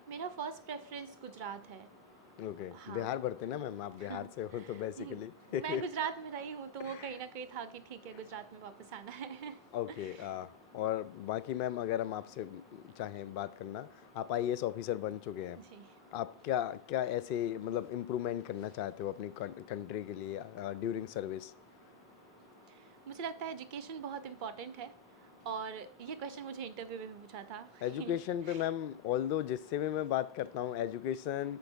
मेरा फर्स्ट प्रेफरेंस गुजरात है। ओके, हाँ। बिहार भरते ना मैम, आप बिहार से हो तो बेसिकली। मैं गुजरात में रही हूँ तो वो कहीं ना कहीं था कि ठीक है गुजरात में वापस आना है। ओके, और बाकी मैम अगर हम आपसे चाहें बात करना, आप आईएएस ऑफिसर बन चुके हैं। जी। आप क्या क्या ऐसे मतलब इम्प्रूवमेंट करना चाहते हो अपनी कंट्री के लिए ड्यूरिंग सर्विस? मुझे लगता है एजुकेशन बहुत इम्पॉर्टेंट है, और ये क्वेश्चन मुझे इंटरव्यू में भी पूछा था। एजुकेशन पे मैम, ऑल्दो जिससे भी मैं बात करता हूँ, एजुकेशन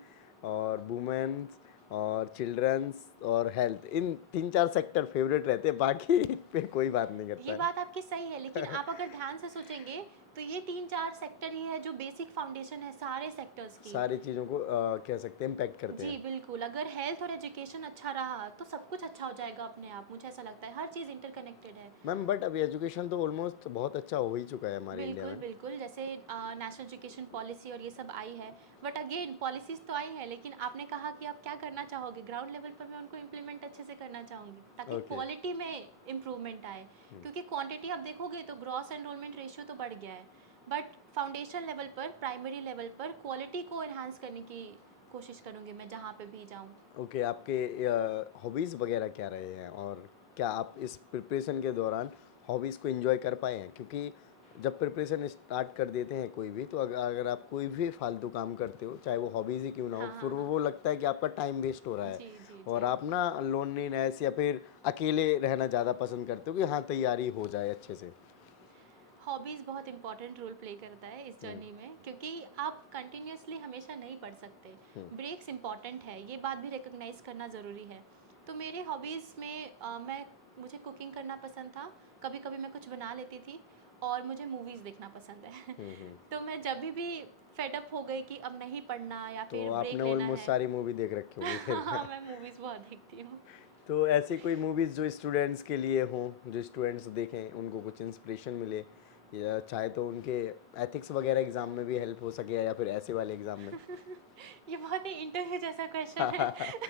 और वुमेन्स और चिल्ड्रंस और हेल्थ, इन 3-4 सेक्टर फेवरेट रहते हैं, बाकी पे कोई बात नहीं करता ये है। बात आपकी सही है, लेकिन आप अगर ध्यान से सोचेंगे तो ये 3-4 सेक्टर ही है जो बेसिक फाउंडेशन है सारे सेक्टर्स की। सारी चीज़ों को कह सकते हैं इम्पैक्ट करते जी हैं। बिल्कुल, अगर हेल्थ और एजुकेशन अच्छा रहा तो सब कुछ अच्छा हो जाएगा अपने आप। मुझे ऐसा लगता है हर चीज़ इंटरकनेक्टेड है। मैम बट अभी एजुकेशन तो ऑलमोस्ट बहुत अच्छा हो ही चुका है हमारे इंडिया बिल्कुल में। बिल्कुल, जैसे नेशनल एजुकेशन पॉलिसी और ये सब आई है, बट अगेन पॉलिसीज़ तो आई है, लेकिन आपने कहा कि आप क्या करना चाहोगे ग्राउंड लेवल पर। मैं उनको इम्प्लीमेंट अच्छे से करना चाहूँगी ताकि ओके। क्वालिटी में इम्प्रूवमेंट आए, क्योंकि क्वांटिटी आप देखोगे तो ग्रॉस एनरोलमेंट रेशियो तो बढ़ गया है, बट फाउंडेशन लेवल पर, प्राइमरी लेवल पर क्वालिटी को एनहांस करने की कोशिश करूँगी मैं जहाँ पे भी जाऊँ। ओके, आपके हॉबीज़ वगैरह क्या रहे हैं, और क्या आप इस प्रिपरेशन के दौरान हॉबीज़ को एंजॉय कर पाए हैं? क्योंकि जब प्रिपरेशन स्टार्ट कर देते हैं कोई भी, तो अगर अगर आप कोई भी फालतू काम करते हो, चाहे वो हॉबीज़ ही क्यों ना हो, हाँ हाँ फिर हाँ। वो लगता है कि आपका टाइम वेस्ट हो रहा है, जी जी और जी। आप ना लोनलीनेस या फिर अकेले रहना ज़्यादा पसंद करते हो कि हाँ, तैयारी हो जाए अच्छे से। हॉबीज़ बहुत इंपॉर्टेंट रोल प्ले करता है इस हुँ, जर्नी में, क्योंकि आप कंटिन्यूसली हमेशा नहीं पढ़ सकते। हुँ, ब्रेक्स इंपॉर्टेंट है, ये बात भी रिकॉग्नाइज करना ज़रूरी है। तो मेरे हॉबीज़ में मुझे कुकिंग करना पसंद था, कभी कभी मैं कुछ बना लेती थी, और मुझे मूवीज़ देखना पसंद है। हुँ, हुँ। तो मैं जब भी फेडअप हो गई कि अब नहीं पढ़ना या तो फिर आपने ब्रेक लेना ऑलमोस्ट है। सारी मूवी देख रखी होगी हाँ, फिर। मैं मूवीज़ बहुत देखती हूँ। तो ऐसी कोई मूवीज़ जो स्टूडेंट्स के लिए हों, जो स्टूडेंट्स देखें, उनको कुछ इंस्पिरेशन मिले, या चाहे तो उनके एथिक्स वगैरह एग्ज़ाम में भी हेल्प हो सके, या फिर ऐसे वाले एग्ज़ाम में? ये बहुत ही इंटरव्यू जैसा क्वेश्चन है।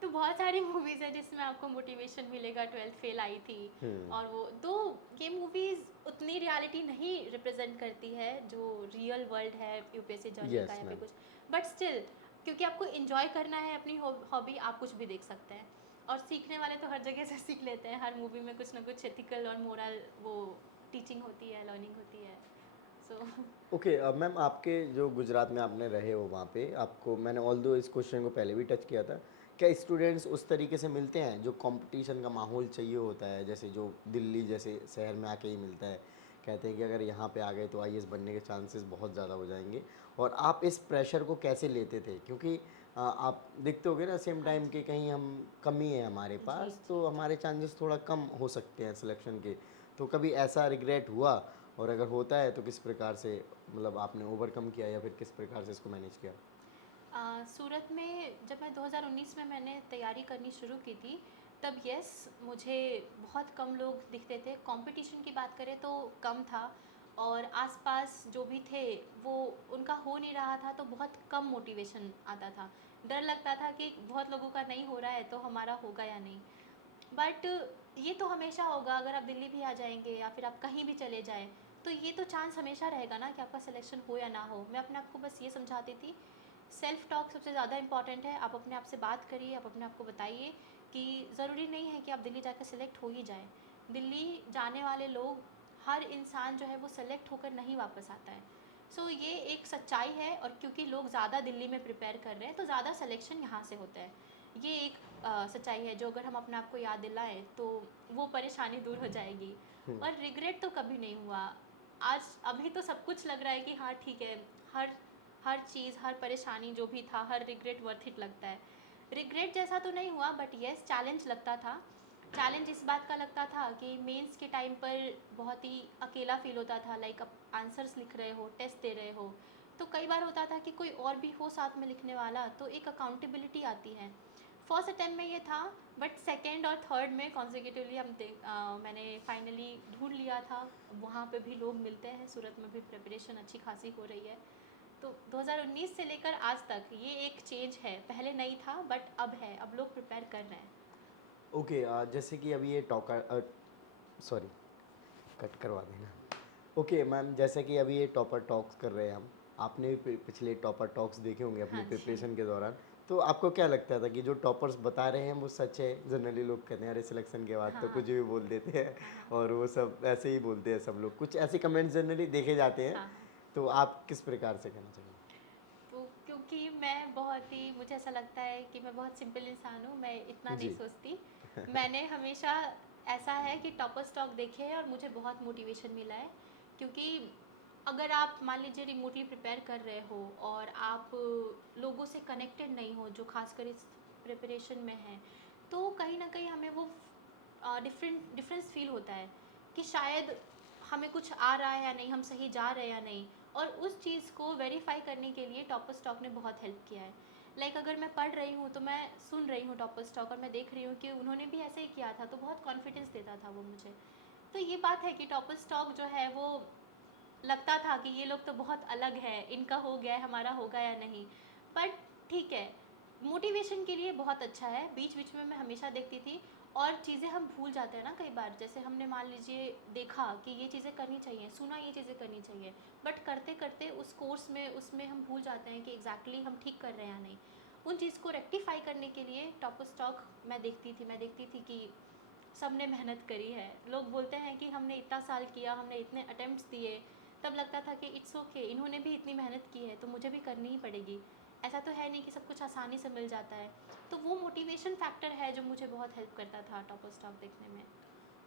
तो बहुत सारी मूवीज़ है जिसमें आपको मोटिवेशन मिलेगा। 12th फेल आई थी, हुँ, और वो तो ये मूवीज़ उतनी रियलिटी नहीं रिप्रेजेंट करती है जो रियल वर्ल्ड है यूपीएससी जर्नी का यस या फिर मैम। कुछ, बट स्टिल क्योंकि आपको इंजॉय करना है अपनी हॉबी, आप कुछ भी देख सकते हैं। और सीखने वाले तो हर जगह से सीख लेते हैं, हर मूवी में कुछ ना कुछ एथिकल और मोरल वो टीचिंग होती है, लर्निंग होती है। सो ओके, मैम आपके जो गुजरात में आपने रहे हो वहाँ पे, आपको मैंने ऑल्दो इस क्वेश्चन को पहले भी टच किया था, क्या स्टूडेंट्स उस तरीके से मिलते हैं जो कंपटीशन का माहौल चाहिए होता है, जैसे जो दिल्ली जैसे शहर में आके ही मिलता है? कहते हैं कि अगर यहाँ पे आ गए तो आईएएस बनने के चांसेस बहुत ज़्यादा हो जाएंगे, और आप इस प्रेशर को कैसे लेते थे? क्योंकि आप देखते होगे ना सेम हाँ टाइम जी। कि कहीं हम कमी है हमारे जी पास, जी तो जी। हमारे चांसेस थोड़ा कम हो सकते हैं सिलेक्शन के। तो कभी ऐसा रिग्रेट हुआ, और अगर होता है तो किस प्रकार से मतलब आपने ओवरकम किया, या फिर किस प्रकार से इसको मैनेज किया? सूरत में जब मैं 2019 में मैंने तैयारी करनी शुरू की थी, तब यस मुझे बहुत कम लोग दिखते थे। कंपटीशन की बात करें तो कम था, और आसपास जो भी थे वो उनका हो नहीं रहा था, तो बहुत कम मोटिवेशन आता था। डर लगता था कि बहुत लोगों का नहीं हो रहा है तो हमारा होगा या नहीं। बट ये तो हमेशा होगा, अगर आप दिल्ली भी आ जाएंगे या फिर आप कहीं भी चले जाएं, तो ये तो चांस हमेशा रहेगा ना कि आपका सिलेक्शन हो या ना हो। मैं अपने आप को बस ये समझाती थी, सेल्फ टॉक सबसे ज़्यादा इंपॉर्टेंट है। आप अपने आप से बात करिए, आप अपने आप को बताइए कि ज़रूरी नहीं है कि आप दिल्ली जाकर सेलेक्ट हो ही जाएं। दिल्ली जाने वाले लोग, हर इंसान जो है वो सेलेक्ट होकर नहीं वापस आता है। सो ये एक सच्चाई है, और क्योंकि लोग ज़्यादा दिल्ली में प्रिपेयर कर रहे हैं तो ज़्यादा सिलेक्शन यहाँ से होता है। ये एक सच्चाई है जो अगर हम अपने आप को याद दिलाएं तो वो परेशानी दूर हो जाएगी। हुँ, और रिग्रेट तो कभी नहीं हुआ। आज अभी तो सब कुछ लग रहा है कि हाँ ठीक है, हर हर चीज़, हर परेशानी जो भी था, हर रिग्रेट वर्थ इट लगता है। रिग्रेट जैसा तो नहीं हुआ, बट येस चैलेंज लगता था। चैलेंज इस बात का लगता था कि मेंस के टाइम पर बहुत ही अकेला फील होता था। लाइक आप आंसर्स लिख रहे हो, टेस्ट दे रहे हो, तो कई बार होता था कि कोई और भी हो साथ में लिखने वाला, तो एक अकाउंटेबिलिटी आती है। फर्स्ट अटैम्प्ट में ये था, बट सेकेंड और थर्ड में कॉन्जिक्यूटिवली मैंने फाइनली ढूंढ लिया था। वहाँ पे भी लोग मिलते हैं, सूरत में भी प्रिपरेशन अच्छी खासी हो रही है। तो 2019 से लेकर आज तक ये एक चेंज है, पहले नहीं था बट अब है, अब लोग प्रिपेयर कर रहे हैं। ओके, जैसे कि अभी ये सॉरी, कट करवा देना। ओके मैम, जैसे कि अभी ये टॉपर टॉक्स कर रहे हैं हम, आपने भी पिछले टॉपर टॉक्स देखे होंगे अपनी हाँ जी। प्रिपरेशन के दौरान, तो आपको क्या लगता था कि जो टॉपर्स बता रहे हैं वो सच है? जनरली लोग कहते हैं अरे सिलेक्शन के बाद तो हाँ, कुछ भी बोल देते हैं हाँ, हाँ, और वो सब ऐसे ही बोलते हैं सब लोग, कुछ ऐसे कमेंट्स जनरली देखे जाते हैं, हाँ, हाँ। तो आप किस प्रकार से कहना चाहेंगे? तो क्योंकि मैं बहुत ही, मुझे ऐसा लगता है कि मैं बहुत सिंपल इंसान हूँ, मैं इतना नहीं जी। सोचती। मैंने हमेशा, ऐसा है कि टॉपर स्टॉक देखे हैं और मुझे बहुत मोटिवेशन मिला है। क्योंकि अगर आप मान लीजिए रिमोटली प्रिपेयर कर रहे हो और आप लोगों से कनेक्टेड नहीं हो जो खासकर इस प्रिपरेशन में है, तो कहीं ना कहीं हमें वो डिफरेंस फील होता है कि शायद हमें कुछ आ रहा है या नहीं, हम सही जा रहे हैं या नहीं। और उस चीज़ को वेरीफाई करने के लिए टॉपर स्टॉक ने बहुत हेल्प किया है। लाइक अगर मैं पढ़ रही हूँ तो मैं सुन रही हूँ टॉपर स्टॉक और मैं देख रही हूँ कि उन्होंने भी ऐसे ही किया था, तो बहुत कॉन्फिडेंस देता था वो मुझे। तो ये बात है कि टॉपर स्टॉक जो है वो, लगता था कि ये लोग तो बहुत अलग है, इनका हो गया है, हमारा होगा या नहीं। बट ठीक है, मोटिवेशन के लिए बहुत अच्छा है। बीच बीच में मैं हमेशा देखती थी और चीज़ें हम भूल जाते हैं ना कई बार। जैसे हमने मान लीजिए देखा कि ये चीज़ें करनी चाहिए, सुना ये चीज़ें करनी चाहिए, बट करते करते उस कोर्स में उसमें हम भूल जाते हैं कि एग्जैक्टली हम ठीक कर रहे हैं या नहीं। उन चीज़ को रेक्टिफाई करने के लिए टॉपर स्टॉक मैं देखती थी कि सब ने मेहनत करी है। लोग बोलते हैं कि हमने इतना साल किया, हमने इतने अटेम्प्ट्स दिए, तब लगता था कि इट्स ओके, इन्होंने भी इतनी मेहनत की है तो मुझे भी करनी ही पड़ेगी। ऐसा तो है नहीं कि सब कुछ आसानी से मिल जाता है। तो वो मोटिवेशन फैक्टर है जो मुझे बहुत हेल्प करता था टॉपर स्टॉक देखने में।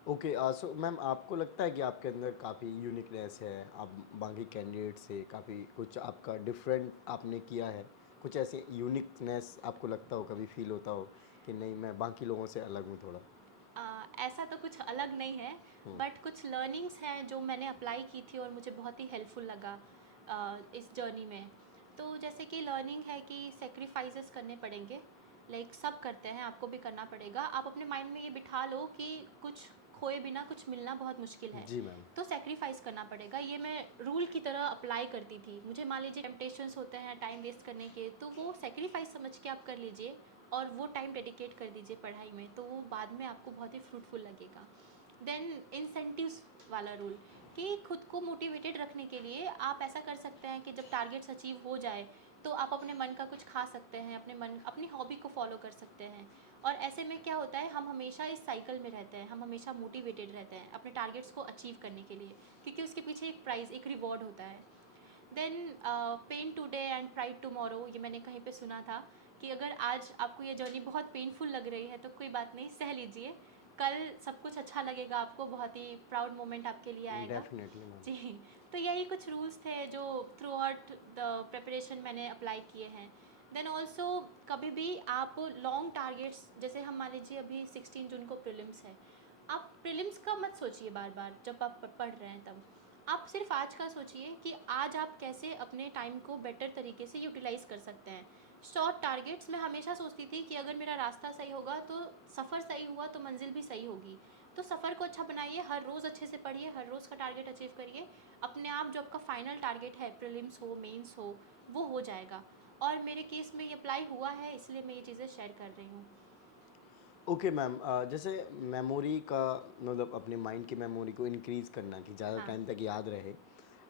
ओके, सो मैम आपको लगता है कि आपके अंदर काफ़ी यूनिकनेस है, आप बाकी कैंडिडेट से काफ़ी कुछ आपका डिफरेंट आपने किया है, कुछ ऐसे यूनिकनेस आपको लगता हो, कभी फील होता हो कि नहीं मैं बाकी लोगों से अलग हूँ थोड़ा? ऐसा तो कुछ अलग नहीं है, हम्म। बट कुछ लर्निंग्स हैं जो मैंने अप्लाई की थी और मुझे बहुत ही हेल्पफुल लगा इस जर्नी में। तो जैसे कि लर्निंग है कि सेक्रीफाइसेस करने पड़ेंगे। लाइक सब करते हैं, आपको भी करना पड़ेगा। आप अपने माइंड में ये बिठा लो कि कुछ खोए बिना कुछ मिलना बहुत मुश्किल है, जी मैम। तो सेक्रीफाइस करना पड़ेगा। ये मैं रूल की तरह अप्लाई करती थी। मुझे मान लीजिए टेम्पटेशंस होते हैं टाइम वेस्ट करने के, तो वो सेक्रीफाइस समझ के आप कर लीजिए और वो टाइम डेडिकेट कर दीजिए पढ़ाई में, तो वो बाद में आपको बहुत ही फ्रूटफुल लगेगा। देन इंसेंटिव्स वाला रूल, कि खुद को मोटिवेटेड रखने के लिए आप ऐसा कर सकते हैं कि जब टारगेट्स अचीव हो जाए तो आप अपने मन का कुछ खा सकते हैं, अपनी हॉबी को फॉलो कर सकते हैं। और ऐसे में क्या होता है, हम हमेशा इस साइकिल में रहते हैं, हम हमेशा मोटिवेटेड रहते हैं अपने टारगेट्स को अचीव करने के लिए, क्योंकि उसके पीछे एक प्राइज़, एक रिवॉर्ड होता है। Then pain today and pride tomorrow, ये मैंने कहीं पे सुना था कि अगर आज आपको ये जर्नी बहुत पेनफुल लग रही है तो कोई बात नहीं, सह लीजिए, कल सब कुछ अच्छा लगेगा आपको, बहुत ही प्राउड मोमेंट आपके लिए आएगा। Definitely ma'am. जी। तो यही कुछ रूल्स थे जो थ्रू आउट द प्रिपरेशन मैंने अप्लाई किए हैं। देन ऑल्सो कभी भी आप लॉन्ग टारगेट्स, जैसे हम मान लीजिए अभी 16 जून को प्रीलिम्स है, आप प्रीलिम्स का मत सोचिए बार बार जब आप पढ़ रहे हैं तब। आप सिर्फ आज का सोचिए कि आज आप कैसे अपने टाइम को बेटर तरीके से यूटिलाइज़ कर सकते हैं। शॉर्ट टारगेट्स, मैं हमेशा सोचती थी कि अगर मेरा रास्ता सही होगा तो सफ़र सही हुआ तो मंजिल भी सही होगी। तो सफ़र को अच्छा बनाइए, हर रोज़ अच्छे से पढ़िए, हर रोज़ का टारगेट अचीव करिए। अपने आप जो आपका फाइनल टारगेट है, प्रीलिम्स हो, मेंस हो, वो हो जाएगा। और मेरे केस में ये अप्लाई हुआ है, इसलिए मैं ये चीज़ें शेयर कर रही हूँ। ओके मैम, जैसे मेमोरी का मतलब अपने माइंड की मेमोरी को इंक्रीज़ करना कि ज़्यादा हाँ। टाइम तक याद रहे,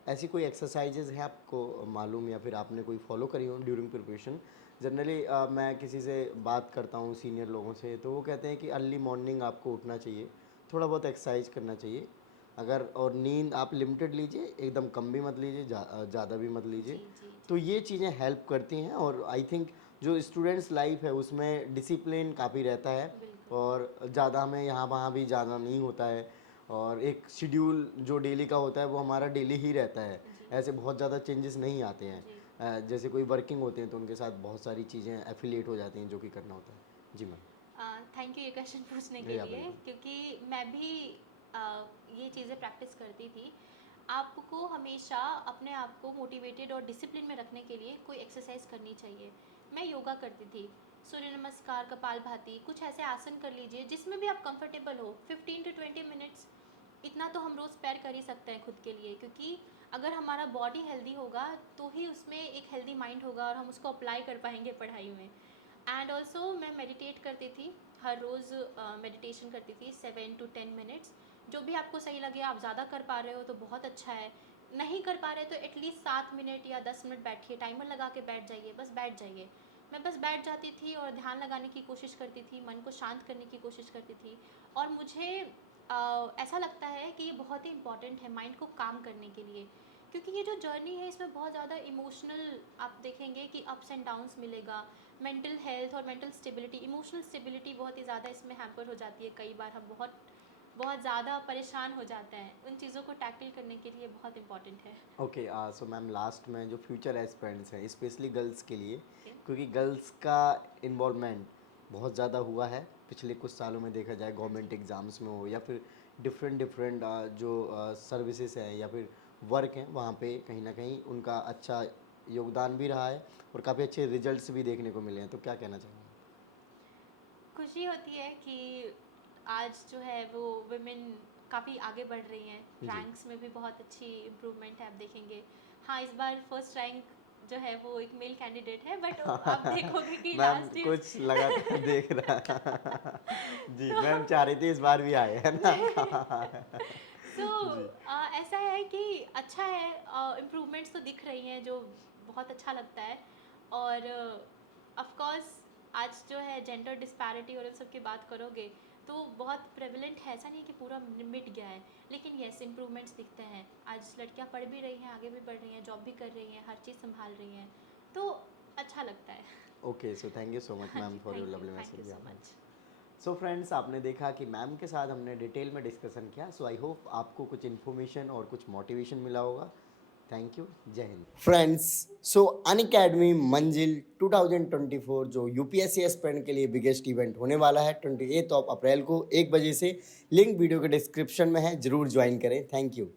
ऐसी कोई एक्सरसाइजेज है आपको मालूम या फिर आपने कोई फॉलो करी हो ड्यूरिंग प्रिपरेशन? जनरली मैं किसी से बात करता हूँ सीनियर लोगों से, तो वो कहते हैं कि अर्ली मॉर्निंग आपको उठना चाहिए, थोड़ा बहुत एक्सरसाइज करना चाहिए, अगर और नींद आप लिमिटेड लीजिए, एकदम कम भी मत लीजिए, ज़्यादा भी मत लीजिए। जी, जी, तो जी। ये चीज़ें हेल्प करती हैं और आई थिंक जो स्टूडेंट्स लाइफ है उसमें डिसिप्लिन काफ़ी रहता है बिल्कुल। और ज़्यादा हमें यहाँ वहाँ भी जाना नहीं होता है और एक शेड्यूल जो डेली का होता है वो हमारा डेली ही रहता है, जी, ऐसे बहुत ज़्यादा चेंजेस नहीं आते हैं। जी। जैसे कोई वर्किंग होते हैं तो उनके साथ बहुत सारी चीज़ें एफिलिएट हो जाती हैं जो कि करना होता है। जी मैम। थैंक यू ये क्वेश्चन पूछने के या लिए, वेलकम। क्योंकि मैं भी ये चीज़ें प्रैक्टिस करती थी। आपको हमेशा अपने आप को मोटिवेटेड और डिसिप्लिन में रखने के लिए कोई एक्सरसाइज करनी चाहिए। मैं योगा करती थी, सूर्य नमस्कार, कपालभाति, कुछ ऐसे आसन कर लीजिए जिसमें भी आप कंफर्टेबल हो। 15 to 20 मिनट्स, इतना तो हम रोज़ स्पेयर कर ही सकते हैं खुद के लिए, क्योंकि अगर हमारा बॉडी हेल्दी होगा तो ही उसमें एक हेल्दी माइंड होगा और हम उसको अप्लाई कर पाएंगे पढ़ाई में। एंड ऑल्सो मैं मेडिटेट करती थी, हर रोज़ मेडिटेशन करती थी 7 to 10 मिनट्स। जो भी आपको सही लगे, आप ज़्यादा कर पा रहे हो तो बहुत अच्छा है। नहीं कर पा रहे तो एटलीस्ट 7 मिनट या 10 मिनट बैठिए, टाइमर लगा के बैठ जाइए, बस बैठ जाइए। मैं बस बैठ जाती थी और ध्यान लगाने की कोशिश करती थी, मन को शांत करने की कोशिश करती थी। और मुझे ऐसा लगता है कि ये बहुत ही इम्पॉर्टेंट है माइंड को काम करने के लिए, क्योंकि ये जो जर्नी है इसमें बहुत ज़्यादा इमोशनल आप देखेंगे कि अप्स एंड डाउन्स मिलेगा। मेंटल हेल्थ और मेंटल स्टेबिलिटी, इमोशनल स्टेबिलिटी बहुत ही ज़्यादा इसमें हैम्पर हो जाती है। कई बार हम बहुत बहुत ज़्यादा परेशान हो जाते हैं। उन चीज़ों को टैकल करने के लिए बहुत इम्पॉर्टेंट है। ओके, सो मैम लास्ट में जो फ्यूचर एस्पिरेंट्स हैं स्पेशली गर्ल्स के लिए, Okay. क्योंकि गर्ल्स का इन्वॉल्वमेंट बहुत ज़्यादा हुआ है पिछले कुछ सालों में, देखा जाए गवर्नमेंट एग्ज़ाम्स में हो या फिर डिफरेंट डिफरेंट जो सर्विसेज हैं या फिर वर्क हैं, वहाँ पे कहीं ना कहीं उनका अच्छा योगदान भी रहा है और काफ़ी अच्छे रिजल्ट्स भी देखने को मिले हैं, तो क्या कहना चाहेंगे? खुशी होती है कि आज जो है वो वुमेन काफ़ी आगे बढ़ रही हैं। जी। रैंक्स में भी बहुत अच्छी इम्प्रूवमेंट है, आप देखेंगे। हाँ, इस बार फर्स्ट रैंक जो है वो एक मेल कैंडिडेट है, बट आप देखोगे कि मैम लास्ट कुछ लगातार देख रहा जी, तो मैम चाह रही थी इस बार भी आए, है ना? सो जी। ऐसा है कि अच्छा है, इम्प्रूवमेंट्स तो दिख रही हैं जो बहुत अच्छा लगता है। और ऑफ कोर्स आज जो है जेंडर डिस्पैरिटी और इन सब की बात करोगे तो बहुत प्रेवलेंट है। ऐसा नहीं कि पूरा मिट गया है, लेकिन येस इम्प्रूवमेंट्स दिखते हैं। आज लड़कियां पढ़ भी रही हैं, आगे भी बढ़ रही हैं, जॉब भी कर रही हैं, हर चीज़ संभाल रही हैं, तो अच्छा लगता है। Okay, so thank you so much हाँ मैम जी, for your thank lovely you message. So much. So friends, आपने देखा कि मैम के साथ हमने डिटेल में डिस्कशन किया, सो आई होप आपको कुछ इन्फॉर्मेशन और कुछ मोटिवेशन मिला होगा। थैंक यू, जय हिंद। फ्रेंड्स, सो अनअकैडमी मंजिल 2024 जो यूपीएससी एस्पिरेंट के लिए बिगेस्ट इवेंट होने वाला है 28 अप्रैल को 1 बजे से, लिंक वीडियो के डिस्क्रिप्शन में है, जरूर ज्वाइन करें। Thank you.